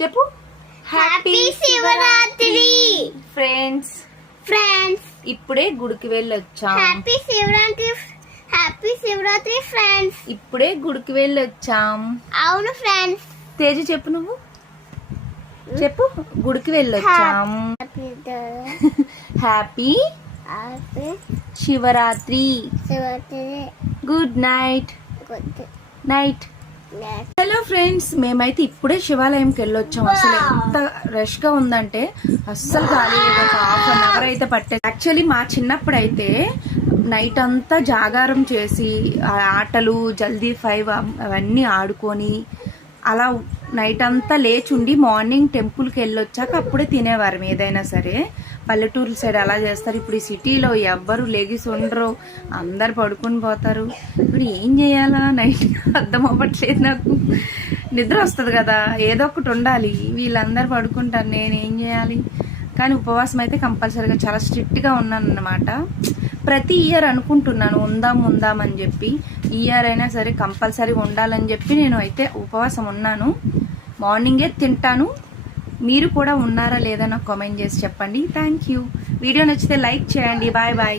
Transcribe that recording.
చెప్పు. Happy Shivaratri friends. ఇప్పుడే గుడికి వెళ్ళొచ్చాం. Happy Shivaratri friends. ఇప్పుడే గుడికి వెళ్ళొచ్చాం. అవును ఫ్రెండ్స్. తేజు చెప్పు, నువ్వు చెప్పు. గుడికి వెళ్ళొచ్చాం. Happy Shivaratri. Good night. Hello friends, మేమైతే ఇప్పుడే శివాలయంకి వెళ్ళొచ్చాం. అసలు ఎంత రష్ గా ఉందంటే అస్సలు ఖాళీ లేదు. ఒక ½ అవర్ అయితే పట్టేది. యాక్చువల్లీ మా చిన్నప్పుడు అయితే నైట్ అంతా జాగారం చేసి ఆటలు జల్దీ 5 అవన్నీ ఆడుకొని అలా నైట్ అంతా లేచుండి మార్నింగ్ టెంపుల్కి వెళ్ళొచ్చాక అప్పుడే తినేవారు ఏదైనా సరే. పల్లెటూరు సైడ్ అలా చేస్తారు. ఇప్పుడు ఈ సిటీలో ఎవ్వరు లెగిసి ఉండరు, అందరు పడుకొని పోతారు. ఇప్పుడు ఏం చేయాలా నైట్ అర్థం అవ్వట్లేదు నాకు. నిద్ర వస్తుంది కదా, ఏదో ఒకటి ఉండాలి. వీళ్ళందరూ పడుకుంటారు, నేను ఏం చేయాలి? కానీ ఉపవాసం అయితే కంపల్సరీగా చాలా స్ట్రిక్ట్గా ఉన్నాను అన్నమాట. ప్రతి ఇయర్ అనుకుంటున్నాను ఉందామని చెప్పి. ఈ ఇయర్ అయినా సరే కంపల్సరీ ఉండాలని చెప్పి నేను అయితే ఉపవాసం ఉన్నాను. మార్నింగే తింటాను. మీరు కూడా ఉన్నారా లేదా నాకు కామెంట్ చేసి చెప్పండి. Thank you. వీడియో నచ్చితే లైక్ చేయండి. Bye bye.